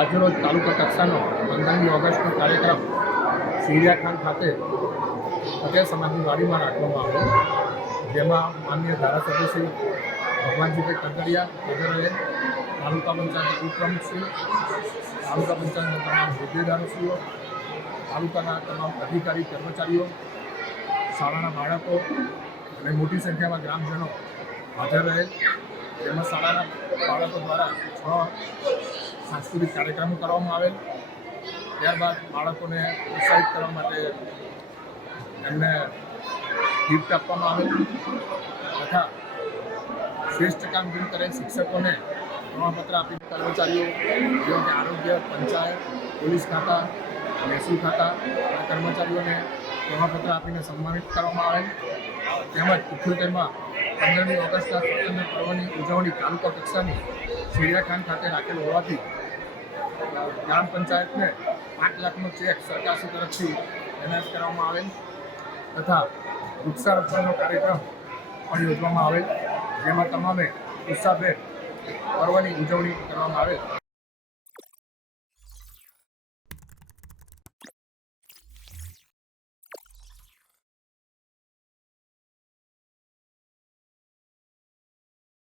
આજરોજ તાલુકા કક્ષાનો પંદરમી ઓગસ્ટનો કાર્યક્રમ સિરિયા ખાન ખાતે પટેલ સમાજની વાડીમાં રાખવામાં આવ્યો. જેમાં માન્ય ધારાસભ્ય શ્રી ભગવાનજીભાઈ કંકરિયા વગેરે તાલુકા પંચાયત ઉપપ્રમુખશ્રી તાલુકા પંચાયતના તમામ હોદ્દેદારોશ્રીઓ તાલુકાના તમામ અધિકારી કર્મચારીઓ, શાળાના બાળકો અને મોટી સંખ્યામાં ગ્રામજનો હાજર રહે. જેમાં શાળાના બાળકો દ્વારા છ સાંસ્કૃતિક કાર્યક્રમો કરવામાં આવેલ. ત્યારબાદ બાળકોને પ્રોત્સાહિત કરવા માટે એમને ગિફ્ટ આપવામાં આવેલ. તથા શ્રેષ્ઠ કામગીરી કરેલ શિક્ષકોને પ્રમાણપત્ર આપીને કર્મચારીઓ જેવા કે આરોગ્ય, પંચાયત, પોલીસ ખાતા, મહેસૂલ ખાતા અને કર્મચારીઓને પ્રમાણપત્ર આપીને સન્માનિત કરવામાં આવેલ. તેમજ ઇઠ્યોતેરમાં પંદરમી ઓગસ્ટના સ્વતંત્ર પર્વની ઉજવણી તાલુકા કક્ષાની સિરિયાખાન ખાતે રાખેલ હોવાથી ગ્રામ પંચાયતને પાંચ લાખનો ચેક સરકારશ્રી તરફથી એનાયત કરવામાં આવેલ તથા વૃક્ષારોપણનો કાર્યક્રમ પણ યોજવામાં આવેલ, જેમાં તમામે ઉત્સાહભેર પર્વની ઉજવણી કરવામાં આવેલ.